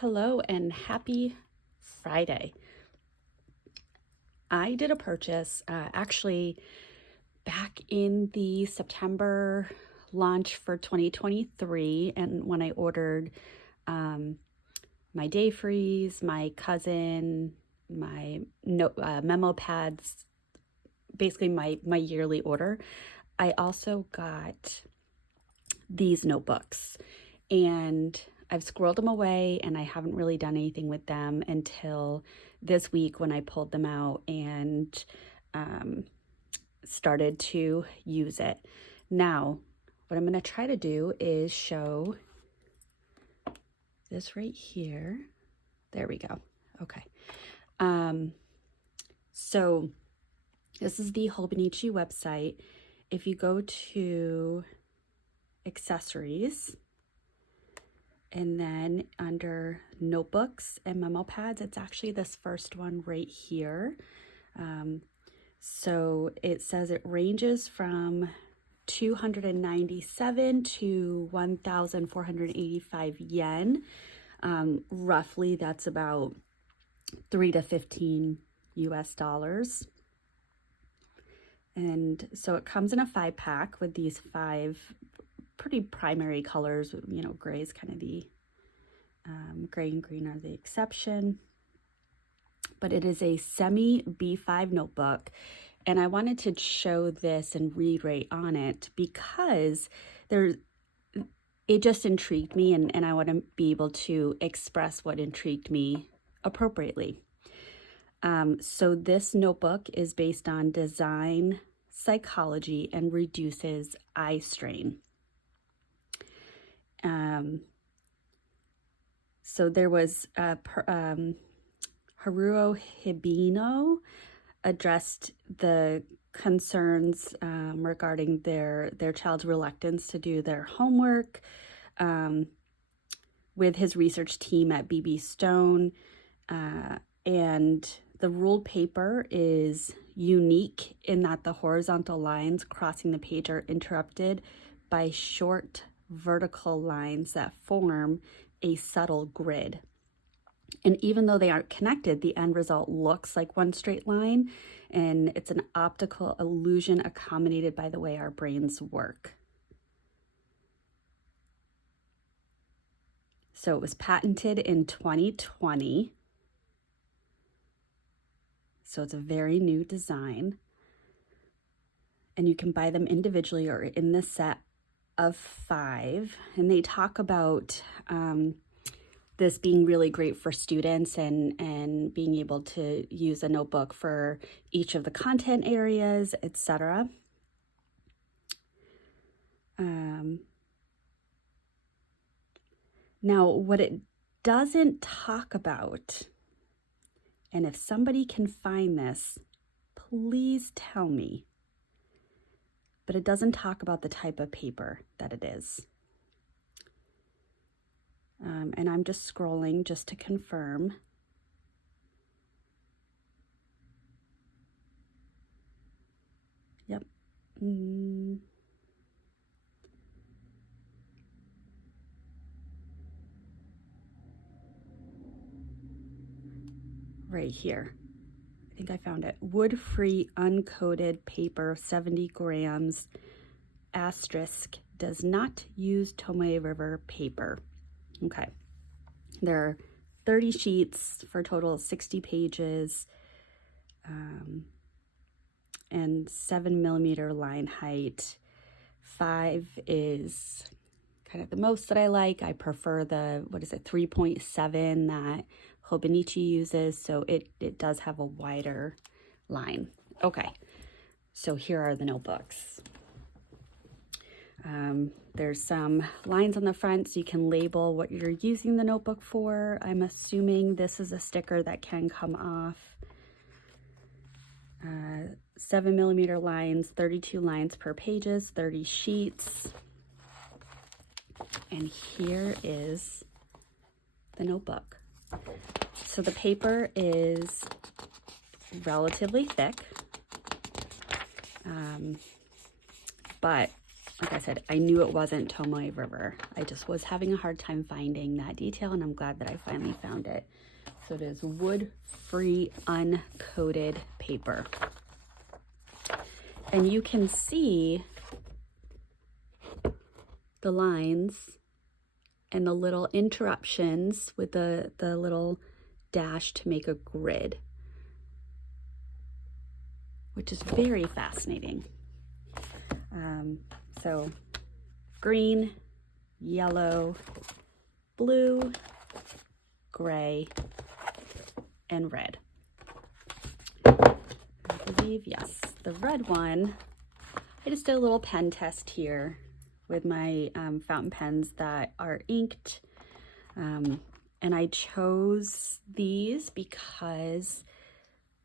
Hello and happy Friday. I did a purchase actually back in the September launch for 2023, and when I ordered my day freeze, my cousin, my memo pads, basically my yearly order. I also got these notebooks, and I've squirreled them away and I haven't really done anything with them until this week when I pulled them out and started to use it. Now, what I'm going to try to do is show this right here. There we go. Okay. So this is the Hobonichi website. If you go to accessories, and then under notebooks and memo pads, it's actually this first one right here. So it says it ranges from 297 to 1,485 yen. Roughly, that's about 3 to 15 US dollars. And so it comes in a 5-pack with these 5 pretty primary colors. You know, gray is kind of the gray and green are the exception, but it is a semi B5 notebook, and I wanted to show this and read right on it because it just intrigued me, and I want to be able to express what intrigued me appropriately. So this notebook is based on design psychology and reduces eye strain. So there was Haruo Hibino addressed the concerns regarding their child's reluctance to do their homework with his research team at BB Stone, and the ruled paper is unique in that the horizontal lines crossing the page are interrupted by short vertical lines that form a subtle grid. And even though they aren't connected, the end result looks like one straight line, and it's an optical illusion accommodated by the way our brains work. So it was patented in 2020. So it's a very new design. And you can buy them individually or in the set of 5. And they talk about this being really great for students and being able to use a notebook for each of the content areas, etc. Now, what it doesn't talk about, and if somebody can find this, please tell me, but it doesn't talk about the type of paper that it is. And I'm just scrolling just to confirm. Yep. Right here. I think I found it. Wood-free uncoated paper, 70 grams, asterisk, does not use Tomoe River paper. Okay. There are 30 sheets for a total of 60 pages, and 7mm line height. 5 is kind of the most that I like. I prefer the, 3.7 that Hobonichi uses, so it does have a wider line. Okay, so here are the notebooks. There's some lines on the front so you can label what you're using the notebook for. I'm assuming this is a sticker that can come off. 7mm lines, 32 lines per pages, 30 sheets. And here is the notebook. So the paper is relatively thick, but like I said, I knew it wasn't Tomoe River. I just was having a hard time finding that detail, and I'm glad that I finally found it. So it is wood-free uncoated paper. And you can see the lines and the little interruptions with the little dash to make a grid, which is very fascinating. So green, yellow, blue, gray, and red. I believe, yes, the red one, I just did a little pen test here with my fountain pens that are inked. And I chose these because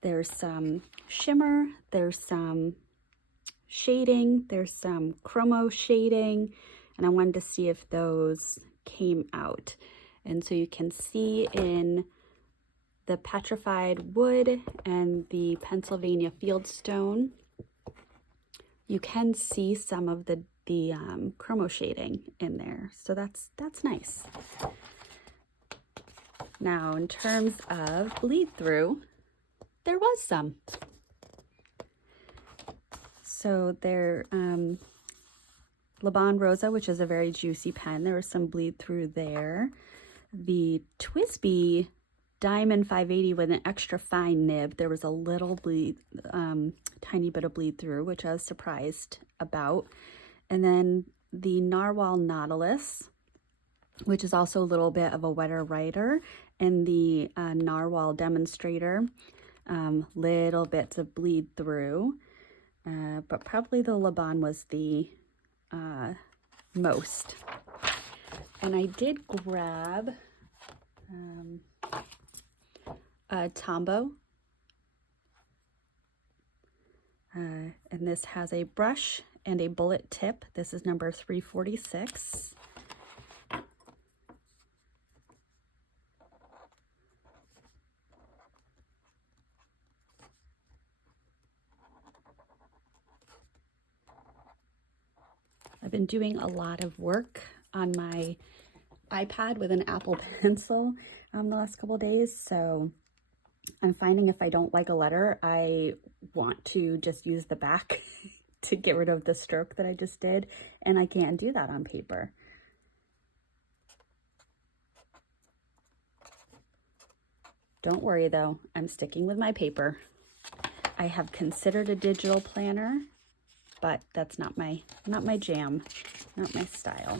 there's some shimmer, there's some shading, there's some chromo shading, and I wanted to see if those came out. And so you can see in the petrified wood and the Pennsylvania fieldstone, you can see some of the chromo shading in there. So that's nice. Now, in terms of bleed through, there was some. So there, Le Bon Rosa, which is a very juicy pen, there was some bleed through there. The TWSBI Diamond 580 with an extra fine nib, there was a little bleed, tiny bit of bleed through, which I was surprised about. And then the Narwhal Nautilus, which is also a little bit of a wetter writer, and the Narwhal Demonstrator, little bits of bleed through. But probably the Le Bon was the most. And I did grab a Tombow. And this has a brush and a bullet tip. This is number 346. I've been doing a lot of work on my iPad with an Apple Pencil the last couple days, so I'm finding if I don't like a letter, I want to just use the back to get rid of the stroke that I just did, and I can't do that on paper. Don't worry though, I'm sticking with my paper. I have considered a digital planner, but that's not my jam, not my style.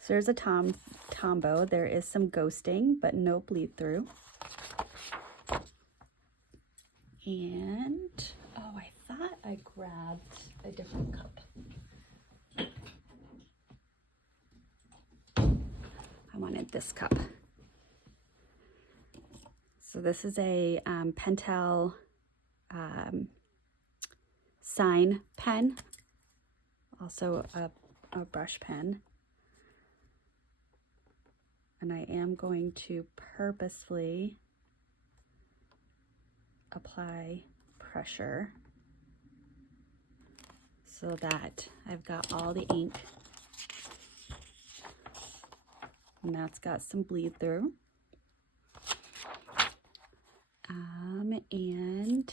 So there's a Tombow. There is some ghosting, but no bleed through. And, oh, I thought I grabbed a different cup. I wanted this cup. So this is a Pentel sign pen, also a brush pen. And I am going to purposefully apply pressure so that I've got all the ink. And that's got some bleed through. And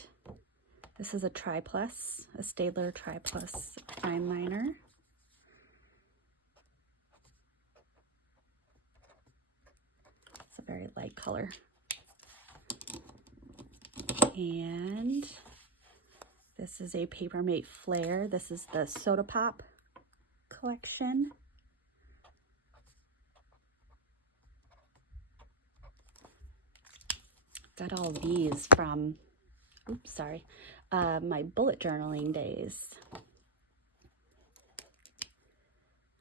this is a Tri-Plus, a Staedtler Tri-Plus fine liner. It's a very light color. And this is a Papermate Flare. This is the Soda Pop collection. Got all these from, oops, sorry, my bullet journaling days.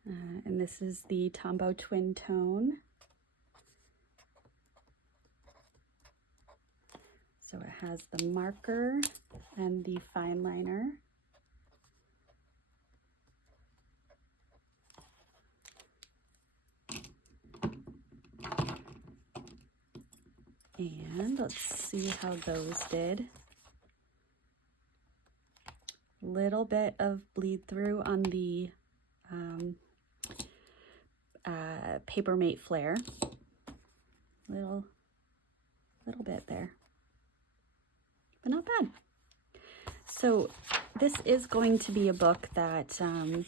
And this is the Tombow Twin Tone. So it has the marker and the fine liner. And let's see how those did. little bit of bleed through on the Paper Mate Flare. Little bit there, but not bad. So this is going to be a book that I'm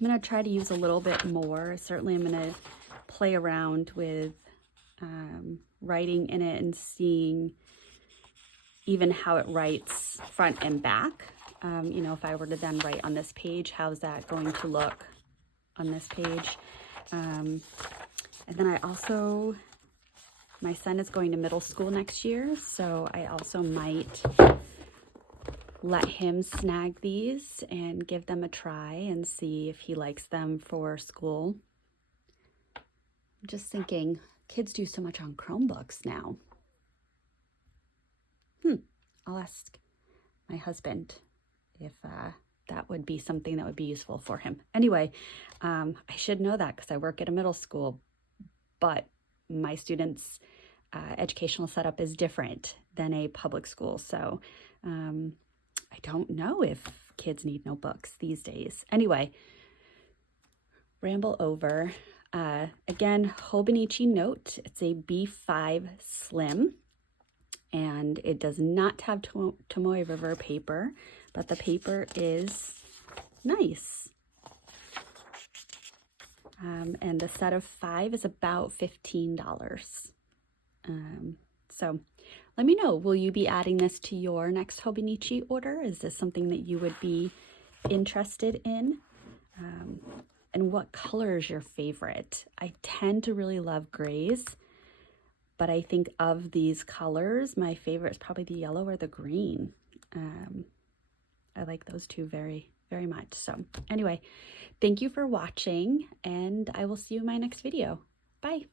going to try to use a little bit more. Certainly I'm going to play around with writing in it and seeing even how it writes front and back. You know, if I were to then write on this page, how's that going to look on this page? And then I also, my son is going to middle school next year, so I also might let him snag these and give them a try and see if he likes them for school. I'm just thinking, kids do so much on Chromebooks now. I'll ask my husband if that would be something that would be useful for him. Anyway, I should know that because I work at a middle school, but my students' educational setup is different than a public school. So I don't know if kids need notebooks these days. Anyway, ramble over. Again, Hobonichi Note. It's a B5 Slim, and it does not have Tomoe River paper, but the paper is nice. And the set of 5 is about $15. So let me know, will you be adding this to your next Hobonichi order? Is this something that you would be interested in? And what color is your favorite? I tend to really love grays, but I think of these colors, my favorite is probably the yellow or the green. I like those two very, very much. So anyway, thank you for watching, and I will see you in my next video. Bye.